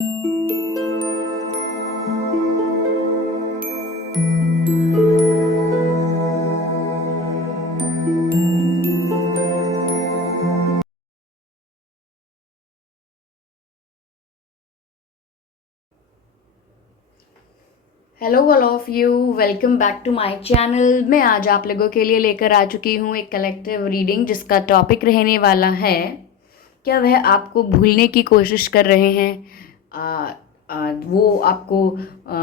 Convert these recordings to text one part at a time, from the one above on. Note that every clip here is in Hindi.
Hello all of you, welcome back to my channel. मैं आज आप लोगों के लिए लेकर आ चुकी हूँ एक कलेक्टिव रीडिंग जिसका टॉपिक रहने वाला है, क्या वह आपको भूलने की कोशिश कर रहे हैं? वो आपको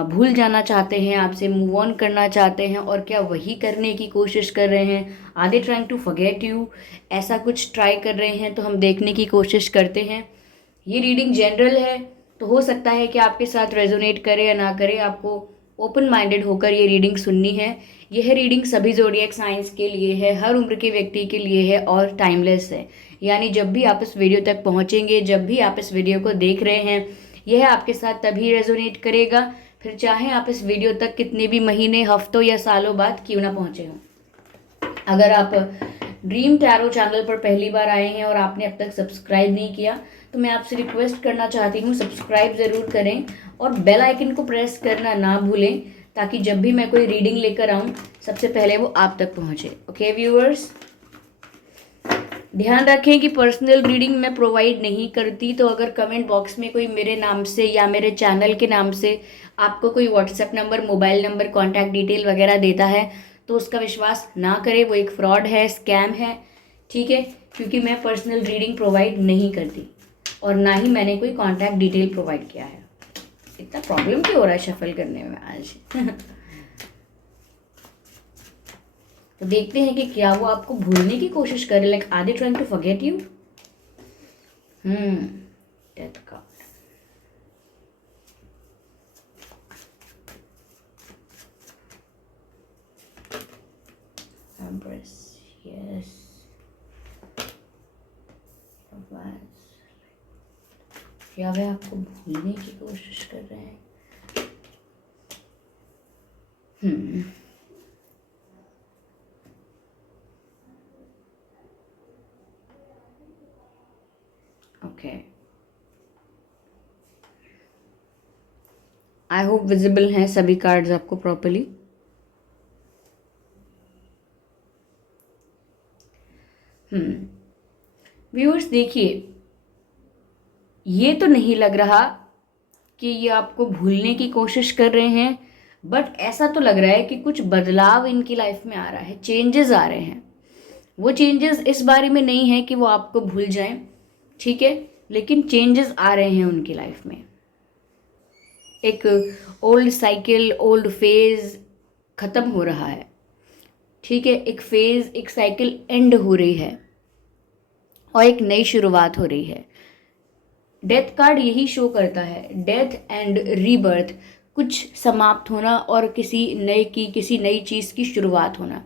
भूल जाना चाहते हैं, आपसे मूव ऑन करना चाहते हैं, और क्या वही करने की कोशिश कर रहे हैं? Are they trying to forget you? ऐसा कुछ ट्राई कर रहे हैं तो हम देखने की कोशिश करते हैं। ये रीडिंग जनरल है, तो हो सकता है कि आपके साथ रेजोनेट करे या ना करे। आपको ओपन माइंडेड होकर ये रीडिंग सुननी है। यह रीडिंग सभी ज़ोडिएक साइंस के लिए है, हर उम्र के व्यक्ति के लिए है और टाइमलेस है। यानी जब भी आप इस वीडियो तक पहुंचेंगे, जब भी आप इस वीडियो को देख रहे हैं, यह आपके साथ तभी रेजोनेट करेगा, फिर चाहे आप इस वीडियो तक कितने भी महीने, हफ्तों या सालों बाद क्यों ना पहुंचे हों। अगर आप ड्रीम टैरो चैनल पर पहली बार आए हैं और आपने अब तक सब्सक्राइब नहीं किया, तो मैं आपसे रिक्वेस्ट करना चाहती हूँ, सब्सक्राइब ज़रूर करें और बेल आइकन को प्रेस करना ना भूलें, ताकि जब भी मैं कोई रीडिंग लेकर आऊँ सबसे पहले वो आप तक पहुँचे। ओके व्यूअर्स, ध्यान रखें कि पर्सनल रीडिंग मैं प्रोवाइड नहीं करती। तो अगर कमेंट बॉक्स में कोई मेरे नाम से या मेरे चैनल के नाम से आपको कोई WhatsApp number, mobile number, contact detail वगैरह देता है, तो उसका विश्वास ना करें। वो एक फ्रॉड है, स्कैम है, ठीक है? क्योंकि मैं पर्सनल रीडिंग प्रोवाइड नहीं करती और ना ही मैंने कोई कॉन्टैक्ट डिटेल प्रोवाइड किया है। इतना प्रॉब्लम क्यों हो रहा है शफल करने में आज? तो देखते हैं कि क्या वो आपको भूलने की कोशिश करे। Like are they trying to forget you? Death card. Empress, yes. क्या वे आपको भूलने की कोशिश कर रहे हैं? ओके, आई होप विजिबल हैं सभी कार्ड्स आपको प्रॉपरली। व्यूअर्स देखिए, ये तो नहीं लग रहा कि ये आपको भूलने की कोशिश कर रहे हैं, बट ऐसा तो लग रहा है कि कुछ बदलाव इनकी लाइफ में आ रहा है, चेंजेस आ रहे हैं। वो चेंजेस इस बारे में नहीं है कि वो आपको भूल जाएं, ठीक है, लेकिन चेंजेस आ रहे हैं उनकी लाइफ में। एक ओल्ड साइकिल, ओल्ड फेज खत्म हो रहा है, ठीक है? एक फेज, एक साइकिल एंड हो रही है और एक नई शुरुआत हो रही है। डेथ कार्ड यही शो करता है, डेथ एंड रीबर्थ, कुछ समाप्त होना और किसी नई चीज़ की शुरुआत होना।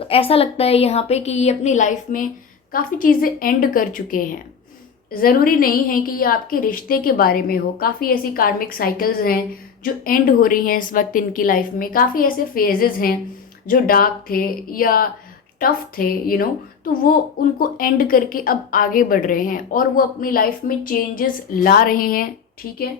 तो ऐसा लगता है यहाँ पे कि ये अपनी लाइफ में काफ़ी चीज़ें एंड कर चुके हैं। ज़रूरी नहीं है कि ये आपके रिश्ते के बारे में हो, काफ़ी ऐसी कार्मिक साइकिल्स हैं जो एंड हो रही हैं इस वक्त इनकी लाइफ में। काफ़ी ऐसे फेजेस हैं जो डार्क थे या टफ थे, तो वो उनको एंड करके अब आगे बढ़ रहे हैं और वो अपनी लाइफ में चेंजेस ला रहे हैं, ठीक है?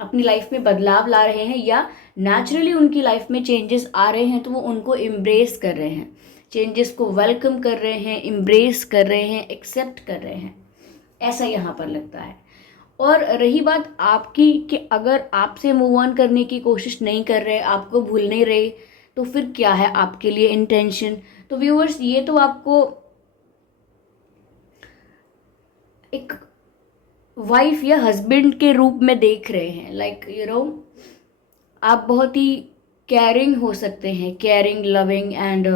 अपनी लाइफ में बदलाव ला रहे हैं, या नेचुरली उनकी लाइफ में चेंजेस आ रहे हैं तो वो उनको इम्ब्रेस कर रहे हैं, चेंजेस को वेलकम कर रहे हैं, इम्ब्रेस कर रहे हैं, एक्सेप्ट कर रहे हैं। ऐसा यहाँ पर लगता है। और रही बात आपकी कि अगर आपसे मूव ऑन करने की कोशिश नहीं कर रहे, आपको भूल नहीं रहे, तो फिर क्या है आपके लिए इंटेंशन? तो व्यूअर्स, ये तो आपको एक वाइफ या हस्बैंड के रूप में देख रहे हैं। लाइक आप बहुत ही केयरिंग हो सकते हैं, केयरिंग, लविंग, एंड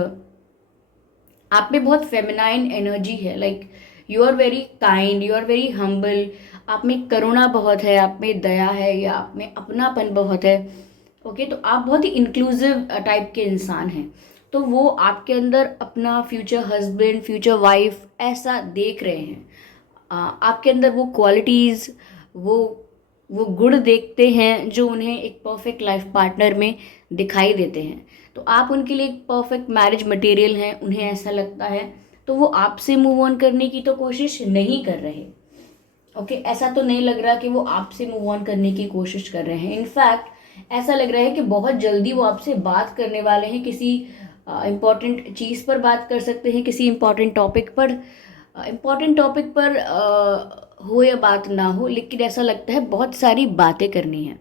आप में बहुत फेमिनाइन एनर्जी है। Like you are very kind, you are very humble, आप में करुणा बहुत है, आप में दया है, या आप में अपनापन बहुत है। ओके, तो आप बहुत ही इंक्लूसिव टाइप के इंसान हैं। तो वो आपके अंदर अपना फ्यूचर हस्बैंड, फ्यूचर वाइफ ऐसा देख रहे हैं। आपके अंदर वो क्वालिटीज़, वो वो गुण देखते हैं जो उन्हें एक परफेक्ट लाइफ पार्टनर में दिखाई देते हैं। तो आप उनके लिए एक परफेक्ट मैरिज मटेरियल हैं, उन्हें ऐसा लगता है। तो वो आपसे मूव ऑन करने की तो कोशिश नहीं कर रहे, ओके, ऐसा तो नहीं लग रहा कि वो आपसे मूव ऑन करने की कोशिश कर रहे हैं। इनफैक्ट ऐसा लग रहा है कि बहुत जल्दी वो आपसे बात करने वाले हैं, किसी इम्पॉर्टेंट चीज़ पर बात कर सकते हैं, किसी इम्पॉर्टेंट टॉपिक पर हो या बात ना हो, लेकिन ऐसा लगता है बहुत सारी बातें करनी है।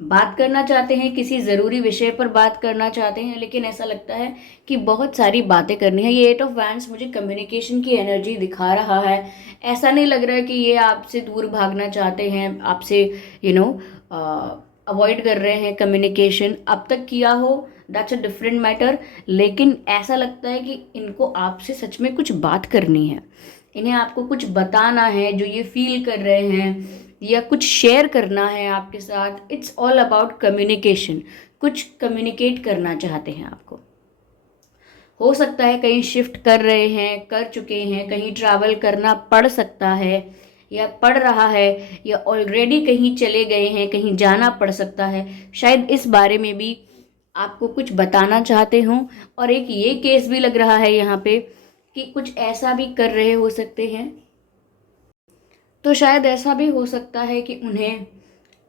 बात करना चाहते हैं, किसी ज़रूरी विषय पर बात करना चाहते हैं, लेकिन ऐसा लगता है कि बहुत सारी बातें करनी है। ये एट ऑफ वैंड्स मुझे कम्युनिकेशन की एनर्जी दिखा रहा है। ऐसा नहीं लग रहा है कि ये आपसे दूर भागना चाहते हैं, आपसे यू नो अवॉइड कर रहे हैं कम्युनिकेशन। अब तक किया हो दैट्स अ डिफरेंट मैटर, लेकिन ऐसा लगता है कि इनको आपसे सच में कुछ बात करनी है, इन्हें आपको कुछ बताना है जो ये फील कर रहे हैं, या कुछ शेयर करना है आपके साथ। It's all about communication. कुछ कम्युनिकेट करना चाहते हैं आपको। हो सकता है कहीं शिफ्ट कर रहे हैं, कर चुके हैं, कहीं ट्रैवल करना पड़ सकता है या पड़ रहा है, या ऑलरेडी कहीं चले गए हैं, कहीं जाना पड़ सकता है। शायद इस बारे में भी आपको कुछ बताना चाहते हों। और एक ये केस भी लग रहा है यहाँ पे कि कुछ ऐसा भी कर रहे हो सकते हैं। तो शायद ऐसा भी हो सकता है कि उन्हें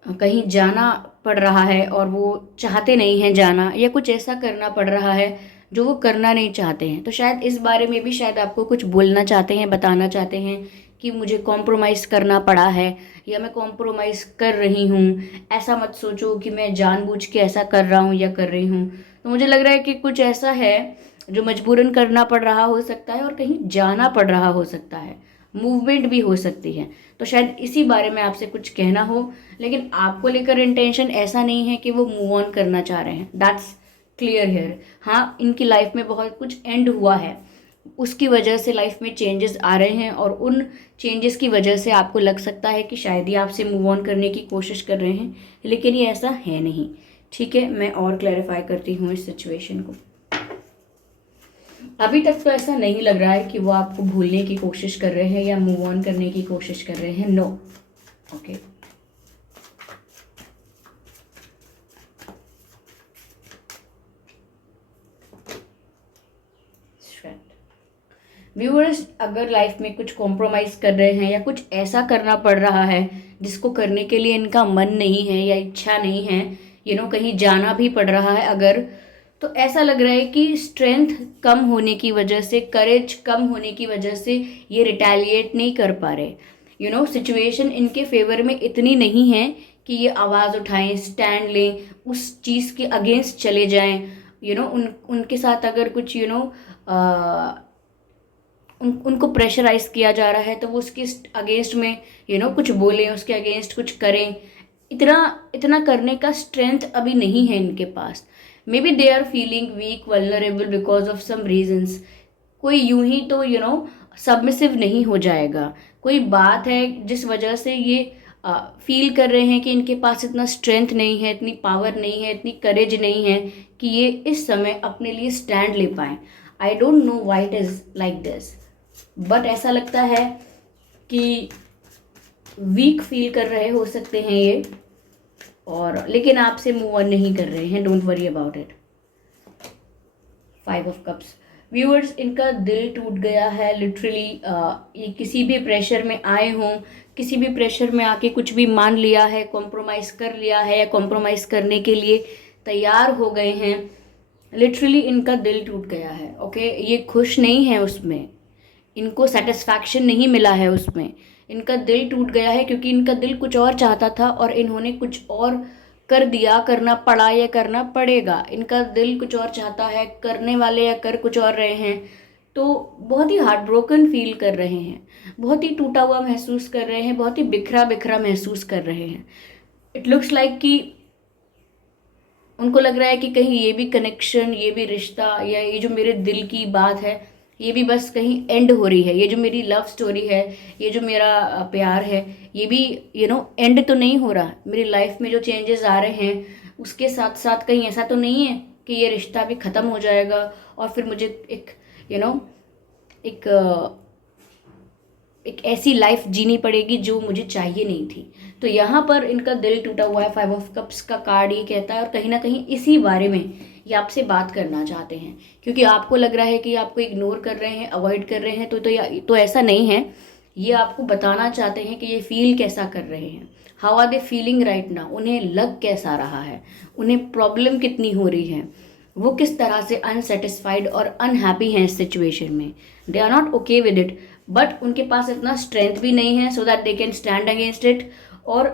कहीं जाना पड़ रहा है और वो चाहते नहीं हैं जाना, या कुछ ऐसा करना पड़ रहा है जो वो करना नहीं चाहते हैं। तो शायद इस बारे में भी शायद आपको कुछ बोलना चाहते हैं, बताना चाहते हैं कि मुझे कॉम्प्रोमाइज़ करना पड़ा है, या मैं कॉम्प्रोमाइज़ कर रही हूँ। ऐसा मत सोचो कि मैं जानबूझ के ऐसा कर रहा हूँ या कर रही हूँ। तो मुझे लग रहा है कि कुछ ऐसा है जो मजबूरन करना पड़ रहा हो सकता है, और कहीं जाना पड़ रहा हो सकता है, मूवमेंट भी हो सकती है। तो शायद इसी बारे में आपसे कुछ कहना हो, लेकिन आपको लेकर इंटेंशन ऐसा नहीं है कि वो मूव ऑन करना चाह रहे हैं। That's clear here. हाँ, इनकी लाइफ में बहुत कुछ एंड हुआ है, उसकी वजह से लाइफ में चेंजेस आ रहे हैं, और उन चेंजेस की वजह से आपको लग सकता है कि शायद ही आपसे मूव ऑन करने की कोशिश कर रहे हैं, लेकिन ये ऐसा है नहीं। ठीक है, मैं और क्लैरिफाई करती हूँ इस सिचुएशन को। अभी तक तो ऐसा नहीं लग रहा है कि वो आपको भूलने की कोशिश कर रहे हैं या मूव ऑन करने की कोशिश कर रहे हैं। नो। ओके, व्यूअर्स, अगर लाइफ में कुछ कॉम्प्रोमाइज़ कर रहे हैं या कुछ ऐसा करना पड़ रहा है जिसको करने के लिए इनका मन नहीं है या इच्छा नहीं है, कहीं जाना भी पड़ रहा है अगर, तो ऐसा लग रहा है कि स्ट्रेंथ कम होने की वजह से, करेज कम होने की वजह से ये रिटेलिएट नहीं कर पा रहे। सिचुएशन इनके फेवर में इतनी नहीं है कि ये आवाज़ उठाएं, स्टैंड लें, उस चीज़ के अगेंस्ट चले जाएं। उनके साथ अगर कुछ उनको प्रेशराइज किया जा रहा है तो वो उसके अगेंस्ट में कुछ बोलें, उसके अगेंस्ट कुछ करें। इतना इतना करने का स्ट्रेंथ अभी नहीं है इनके पास। May be they are feeling weak, vulnerable because of some reasons. कोई यूं ही तो सबमिसिव नहीं हो जाएगा। कोई बात है जिस वजह से ये फील कर रहे हैं कि इनके पास इतना स्ट्रेंथ नहीं है, इतनी पावर नहीं है, इतनी करेज नहीं है कि ये इस समय अपने लिए स्टैंड ले पाएँ। I don't know why it is like this, but ऐसा लगता है कि वीक फील कर रहे हो सकते हैं ये, और लेकिन आपसे मूव ऑन नहीं कर रहे हैं। Don't worry about it. 5 of cups. Viewers, इनका दिल टूट गया है लिटरली। ये किसी भी प्रेशर में आए हों, किसी भी प्रेशर में आके कुछ भी मान लिया है, कॉम्प्रोमाइज़ कर लिया है, या कॉम्प्रोमाइज़ करने के लिए तैयार हो गए हैं। लिटरली इनका दिल टूट गया है। ओके, ये खुश नहीं है उसमें, इनको सेटिस्फैक्शन नहीं मिला है उसमें। इनका दिल टूट गया है क्योंकि इनका दिल कुछ और चाहता था और इन्होंने कुछ और कर दिया, करना पड़ा या करना पड़ेगा। इनका दिल कुछ और चाहता है, करने वाले या कर कुछ और रहे हैं, तो बहुत ही हार्ट ब्रोकन फील कर रहे हैं, बहुत ही टूटा हुआ महसूस कर रहे हैं, बहुत ही बिखरा बिखरा महसूस कर रहे हैं। इट लुक्स लाइक कि उनको लग रहा है कि कहीं ये भी कनेक्शन, ये भी रिश्ता, या ये जो मेरे दिल की बात है, ये भी बस कहीं एंड हो रही है। ये जो मेरी लव स्टोरी है, ये जो मेरा प्यार है, ये भी एंड तो नहीं हो रहा। मेरी लाइफ में जो चेंजेस आ रहे हैं उसके साथ साथ कहीं ऐसा तो नहीं है कि ये रिश्ता भी ख़त्म हो जाएगा और फिर मुझे एक एक एक ऐसी लाइफ जीनी पड़ेगी जो मुझे चाहिए नहीं थी। तो यहाँ पर इनका दिल टूटा हुआ है। 5 ऑफ कप्स का कार्ड ये कहता है, और कहीं ना कहीं इसी बारे में ये आपसे बात करना चाहते हैं, क्योंकि आपको लग रहा है कि आपको इग्नोर कर रहे हैं, अवॉइड कर रहे हैं। तो ऐसा नहीं है। ये आपको बताना चाहते हैं कि ये फील कैसा कर रहे हैं, how are they feeling right now, उन्हें लग कैसा रहा है, उन्हें प्रॉब्लम कितनी हो रही है, वो किस तरह से अनसेटिस्फाइड और अनहैप्पी हैं इस सिचुएशन में। They are not okay with it, but उनके पास इतना स्ट्रेंथ भी नहीं है so that they can stand against it, और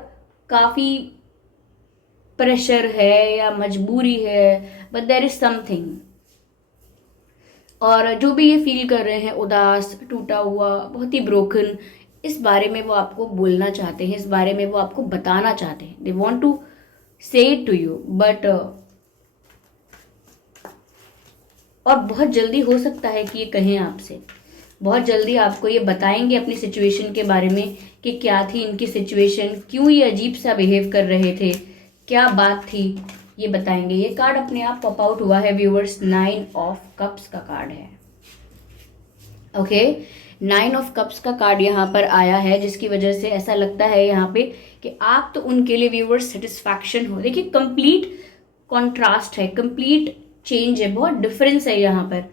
काफ़ी प्रेशर है या मजबूरी है, बट देर इज समथिंग। और जो भी ये फील कर रहे हैं उदास, टूटा हुआ, बहुत ही ब्रोकन, इस बारे में वो आपको बोलना चाहते हैं, इस बारे में वो आपको बताना चाहते हैं। दे वॉन्ट टू से इट टू यू, बट और बहुत जल्दी हो सकता है कि ये कहें आपसे, बहुत जल्दी आपको ये बताएंगे अपनी सिचुएशन के बारे में कि क्या थी इनकी सिचुएशन, क्यों ये अजीब सा बिहेव कर रहे थे, क्या बात थी, ये बताएंगे। ये कार्ड अपने आप पॉप आउट हुआ है व्यूअर्स, 9 ऑफ कप्स का कार्ड है। ओके, 9 ऑफ कप्स का कार्ड यहाँ पर आया है, जिसकी वजह से ऐसा लगता है यहाँ पे कि आप तो उनके लिए व्यूअर्स सेटिस्फैक्शन हो। देखिए कंप्लीट कॉन्ट्रास्ट है, कंप्लीट चेंज है, बहुत डिफरेंस है यहाँ पर।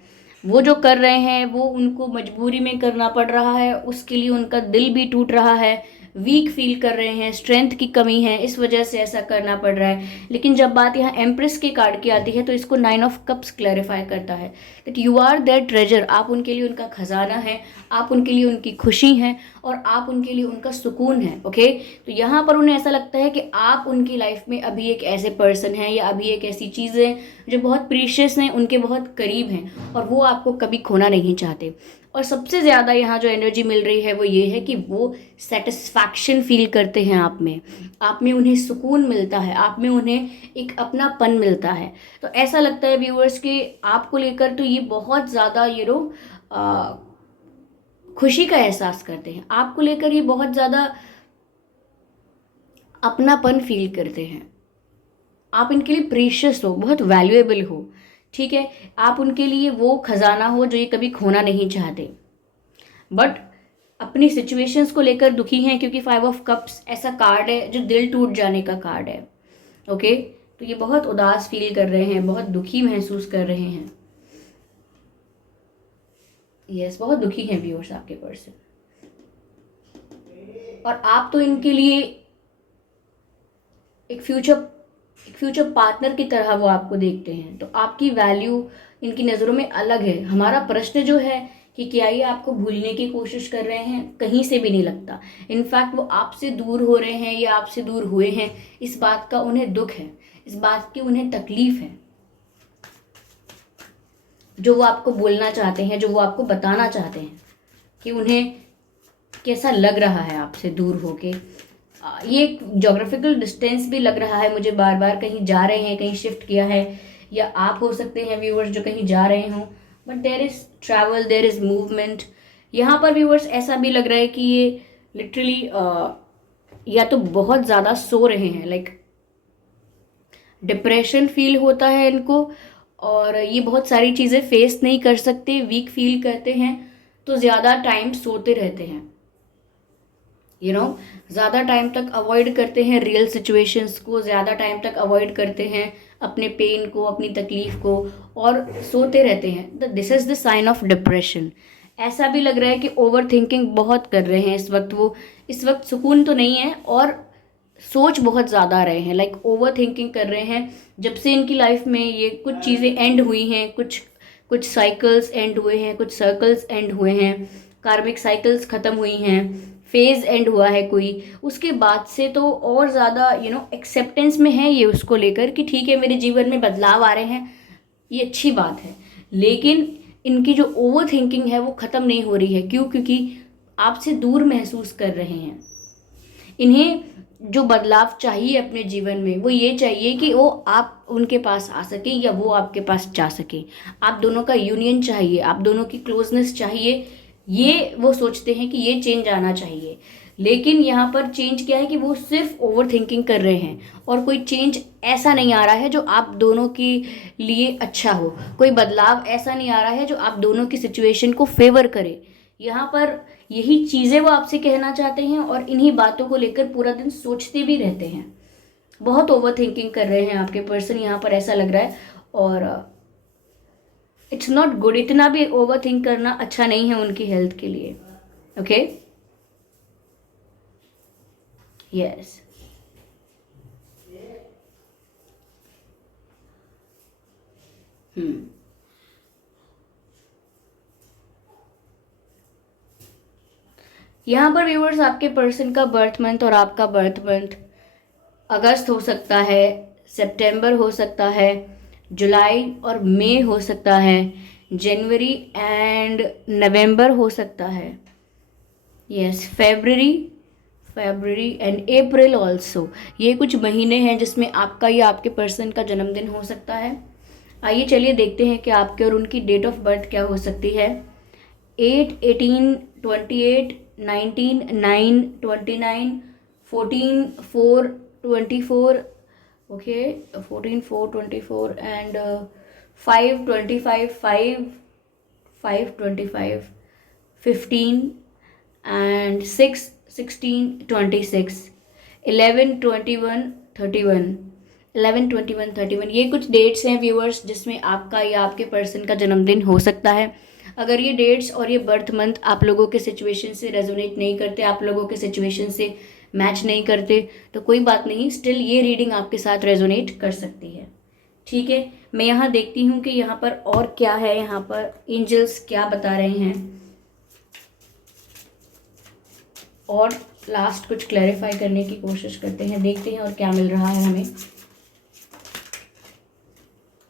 वो जो कर रहे हैं वो उनको मजबूरी में करना पड़ रहा है, उसके लिए उनका दिल भी टूट रहा है, वीक फील कर रहे हैं, स्ट्रेंथ की कमी है, इस वजह से ऐसा करना पड़ रहा है। लेकिन जब बात यहाँ एम्प्रेस के कार्ड की आती है तो इसको 9 ऑफ कप्स क्लैरिफाई करता है that you are their treasure, आप उनके लिए उनका खजाना है, आप उनके लिए उनकी खुशी हैं, और आप उनके लिए उनका सुकून है। ओके, तो यहाँ पर उन्हें ऐसा लगता है कि आप उनकी लाइफ में अभी एक ऐसे पर्सन हैं या अभी एक ऐसी चीज़ है जो बहुत प्रीशियस हैं, उनके बहुत करीब हैं, और वो आपको कभी खोना नहीं चाहते। और सबसे ज़्यादा यहाँ जो एनर्जी मिल रही है वो ये है कि वो सेटिस्फैक्शन फील करते हैं आप में उन्हें सुकून मिलता है, आप में उन्हें एक अपनापन मिलता है। तो ऐसा लगता है व्यूअर्स कि आपको लेकर तो ये बहुत ज़्यादा खुशी का एहसास करते हैं, आपको लेकर ये बहुत ज़्यादा अपनापन फील करते हैं, आप इनके लिए प्रीशियस हो, बहुत वैल्यूएबल हो। ठीक है, आप उनके लिए वो खजाना हो जो ये कभी खोना नहीं चाहते, बट अपनी सिचुएशंस को लेकर दुखी हैं, क्योंकि 5 ऑफ कप्स ऐसा कार्ड है जो दिल टूट जाने का कार्ड है। ओके, तो ये बहुत उदास फील कर रहे हैं, बहुत दुखी महसूस कर रहे हैं। यस, बहुत दुखी हैं व्यूअर्स आपके पर्सन, और आप तो इनके लिए एक फ्यूचर पार्टनर की तरह वो आपको देखते हैं। तो आपकी वैल्यू इनकी नज़रों में अलग है। हमारा प्रश्न जो है कि क्या ये आपको भूलने की कोशिश कर रहे हैं, कहीं से भी नहीं लगता। इनफैक्ट वो आपसे दूर हो रहे हैं या आपसे दूर हुए हैं, इस बात का उन्हें दुख है, इस बात की उन्हें तकलीफ है, जो वो आपको बोलना चाहते हैं, जो वो आपको बताना चाहते हैं कि उन्हें कैसा लग रहा है आपसे दूर होके। ये एक जोग्राफिकल डिस्टेंस भी लग रहा है मुझे, बार बार कहीं जा रहे हैं, कहीं शिफ्ट किया है, या आप हो सकते हैं व्यूअर्स जो कहीं जा रहे हों, but there is travel, there is movement. यहाँ पर व्यूअर्स ऐसा भी लग रहा है कि ये लिटरली या तो बहुत ज़्यादा सो रहे हैं, लाइक डिप्रेशन फील होता है इनको, और ये बहुत सारी चीज़ें फेस नहीं कर सकते, वीक फील करते हैं, तो ज़्यादा टाइम सोते रहते हैं, ज़्यादा टाइम तक अवॉइड करते हैं रियल सिचुएशंस को, ज़्यादा टाइम तक अवॉइड करते हैं अपने पेन को, अपनी तकलीफ को, और सोते रहते हैं। This is the sign of depression. ऐसा भी लग रहा है कि ओवर थिंकिंग बहुत कर रहे हैं इस वक्त, वो इस वक्त सुकून तो नहीं है, और सोच बहुत ज़्यादा रहे हैं, लाइक ओवर थिंकिंग कर रहे हैं। जब से इनकी लाइफ में ये कुछ चीज़ें एंड हुई हैं, कुछ साइकिल्स एंड हुए हैं, कुछ सर्कल्स एंड हुए हैं, कार्मिक साइकिल्स ख़त्म हुई हैं, फेज एंड हुआ है कोई, उसके बाद से तो और ज़्यादा एक्सेप्टेंस में है ये उसको लेकर कि ठीक है मेरे जीवन में बदलाव आ रहे हैं, ये अच्छी बात है। लेकिन इनकी जो ओवर थिंकिंग है वो ख़त्म नहीं हो रही है। क्यों? क्योंकि आपसे दूर महसूस कर रहे हैं। इन्हें जो बदलाव चाहिए अपने जीवन में वो ये चाहिए कि वो आप उनके पास आ सकें या वो आपके पास जा सके, आप दोनों का यूनियन चाहिए, आप दोनों की क्लोजनेस चाहिए, ये वो सोचते हैं कि ये चेंज आना चाहिए। लेकिन यहाँ पर चेंज क्या है कि वो सिर्फ ओवर थिंकिंग कर रहे हैं, और कोई चेंज ऐसा नहीं आ रहा है जो आप दोनों के लिए अच्छा हो, कोई बदलाव ऐसा नहीं आ रहा है जो आप दोनों की सिचुएशन को फेवर करे। यहाँ पर यही चीज़ें वो आपसे कहना चाहते हैं, और इन्हीं बातों को लेकर पूरा दिन सोचते भी रहते हैं, बहुत ओवर थिंकिंग कर रहे हैं आपके पर्सन, यहाँ पर ऐसा लग रहा है। और इट्स नॉट गुड, इतना भी ओवर थिंक करना अच्छा नहीं है उनकी हेल्थ के लिए। Okay, yes. यहाँ पर व्यूअर्स आपके पर्सन का बर्थ मंथ और आपका बर्थ मंथ अगस्त हो सकता है, सितंबर हो सकता है, जुलाई और मई हो सकता है, जनवरी एंड नवंबर हो सकता है, yes, February and April also. ये कुछ महीने हैं जिसमें आपका या आपके पर्सन का जन्मदिन हो सकता है। आइए चलिए देखते हैं कि आपके और उनकी डेट ऑफ बर्थ क्या हो सकती है। 8, 18, 28, 19, 9, 29, 14, 4, 24, okay, 14, 4, 24 and 5, 25, 5, 25, 15 and 6, 16, 26, 11, 21, 31, 11, 21, 31, ये कुछ डेट्स हैं व्यूअर्स जिसमें आपका या आपके पर्सन का जन्मदिन हो सकता है। अगर ये डेट्स और ये बर्थ मंथ आप लोगों के सिचुएशन से रेजोनेट नहीं करते, आप लोगों के सिचुएशन से मैच नहीं करते, तो कोई बात नहीं, स्टिल ये रीडिंग आपके साथ रेजोनेट कर सकती है। ठीक है, मैं यहाँ देखती हूँ कि यहाँ पर और क्या है, यहाँ पर एंजल्स क्या बता रहे हैं, और लास्ट कुछ क्लैरिफाई करने की कोशिश करते हैं, देखते हैं और क्या मिल रहा है हमें।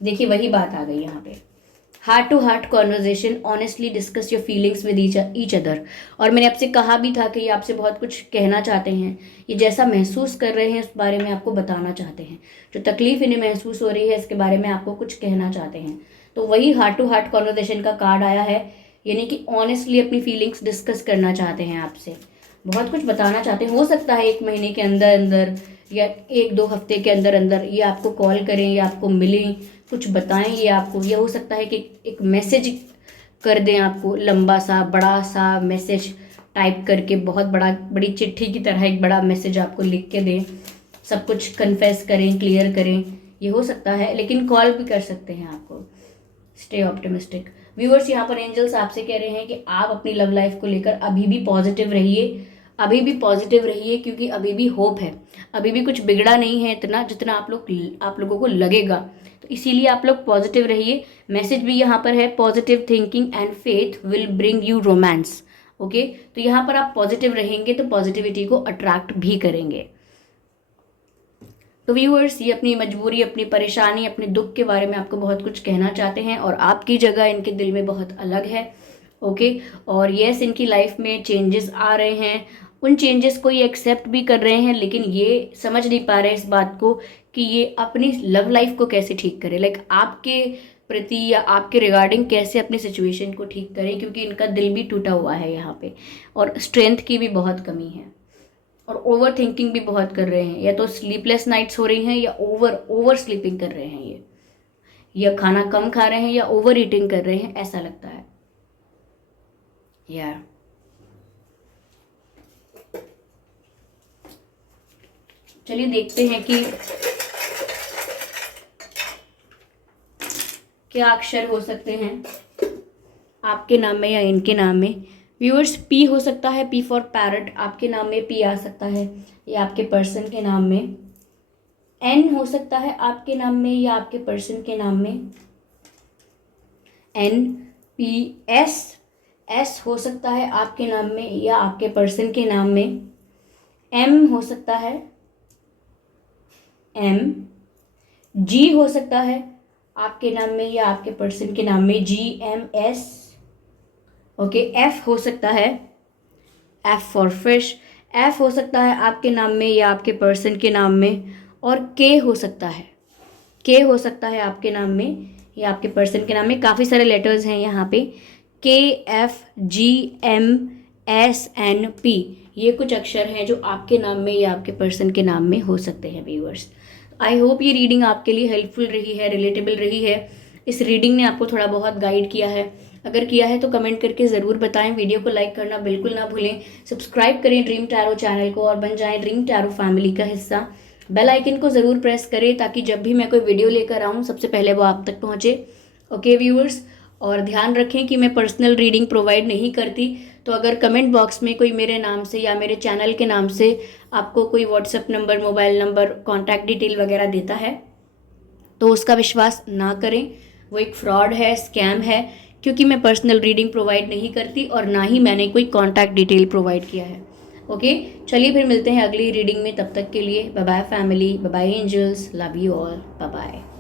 देखिए वही बात आ गई यहाँ पे, heart to heart conversation, honestly discuss your feelings with each other. और मैंने आपसे कहा भी था कि ये आपसे बहुत कुछ कहना चाहते हैं, ये जैसा महसूस कर रहे हैं उस बारे में आपको बताना चाहते हैं, जो तकलीफ इन्हें महसूस हो रही है इसके बारे में आपको कुछ कहना चाहते हैं। तो वही हार्ट टू हार्ट कॉन्वर्जेशन का कार्ड आया है, यानी कि ऑनेस्टली अपनी फीलिंग्स डिस्कस करना चाहते हैं आपसे, बहुत कुछ बताना चाहते हैं। हो सकता है 1 महीने के अंदर अंदर या 1-2 हफ्ते के अंदर अंदर ये आपको कॉल करें या आपको मिलें, कुछ बताएं ये आपको, या हो सकता है कि एक मैसेज कर दें आपको, लंबा सा बड़ा सा मैसेज टाइप करके, बहुत बड़ी चिट्ठी की तरह एक बड़ा मैसेज आपको लिख के दें, सब कुछ कन्फेस करें, क्लियर करें, ये हो सकता है। लेकिन कॉल भी कर सकते हैं आपको। Stay optimistic viewers. यहाँ पर एंजल्स आपसे कह रहे हैं कि आप अपनी लव लाइफ को लेकर अभी भी पॉजिटिव रहिए, अभी भी पॉजिटिव रहिए, क्योंकि अभी भी होप है, अभी भी कुछ बिगड़ा नहीं है इतना जितना आप लोगों को लगेगा, तो इसीलिए आप लोग पॉजिटिव रहिए। मैसेज भी यहाँ पर है, positive thinking and faith will bring you romance. Okay, तो यहाँ पर आप पॉजिटिव रहेंगे तो पॉजिटिविटी को अट्रैक्ट भी करेंगे। तो व्यूअर्स, ये अपनी मजबूरी, अपनी परेशानी, अपने दुख के बारे में आपको बहुत कुछ कहना चाहते हैं और आपकी जगह इनके दिल में बहुत अलग है। ओके, और यस, इनकी लाइफ में चेंजेस आ रहे हैं, उन चेंजेस को ये एक्सेप्ट भी कर रहे हैं, लेकिन ये समझ नहीं पा रहे इस बात को कि ये अपनी लव लाइफ को कैसे ठीक करें, लाइक आपके प्रति या आपके रिगार्डिंग कैसे अपनी सिचुएशन को ठीक करें, क्योंकि इनका दिल भी टूटा हुआ है यहाँ पे, और स्ट्रेंथ की भी बहुत कमी है, और ओवर थिंकिंग भी बहुत कर रहे हैं, या तो स्लीपलेस नाइट्स हो रही हैं या ओवर स्लीपिंग कर रहे हैं ये, या खाना कम खा रहे हैं या ओवर ईटिंग कर रहे हैं, ऐसा लगता है यार। चलिए देखते हैं कि क्या अक्षर हो सकते हैं आपके नाम में या इनके नाम में। व्यूअर्स, पी हो सकता है, पी फॉर पैरट, आपके नाम में पी आ सकता है या आपके पर्सन के नाम में। एन हो सकता है आपके नाम में या आपके पर्सन के नाम में, एन पी एस। एस हो सकता है आपके नाम में या आपके पर्सन के नाम में। एम हो सकता है, एम। जी हो सकता है आपके नाम में या आपके पर्सन के नाम में, GMS। ओके, एफ हो सकता है, एफ फॉर फिश, एफ हो सकता है आपके नाम में या आपके पर्सन के नाम में। और के हो सकता है, के हो सकता है आपके नाम में या आपके पर्सन के नाम में। काफ़ी सारे लेटर्स हैं यहाँ पे, KFGMSNP, ये कुछ अक्षर हैं जो आपके नाम में या आपके पर्सन के नाम में हो सकते हैं व्यूअर्स। आई होप ये रीडिंग आपके लिए हेल्पफुल रही है, रिलेटेबल रही है, इस रीडिंग ने आपको थोड़ा बहुत गाइड किया है। अगर किया है तो कमेंट करके ज़रूर बताएं, वीडियो को लाइक करना बिल्कुल ना भूलें, सब्सक्राइब करें ड्रीम टैरो चैनल को और बन जाएं ड्रीम टैरो फैमिली का हिस्सा। बेल आइकन को ज़रूर प्रेस करें ताकि जब भी मैं कोई वीडियो लेकर आऊँ सबसे पहले वो आप तक पहुँचे। ओके व्यूअर्स, और ध्यान रखें कि मैं पर्सनल रीडिंग प्रोवाइड नहीं करती। तो अगर कमेंट बॉक्स में कोई मेरे नाम से या मेरे चैनल के नाम से आपको कोई WhatsApp number, mobile number, contact detail वगैरह देता है तो उसका विश्वास ना करें। वो एक फ्रॉड है, स्कैम है, क्योंकि मैं पर्सनल रीडिंग प्रोवाइड नहीं करती और ना ही मैंने कोई कॉन्टैक्ट डिटेल प्रोवाइड किया है। ओके, चलिए फिर मिलते हैं अगली रीडिंग में। तब तक के लिए bye bye family, bye bye angels, love you all, bye bye.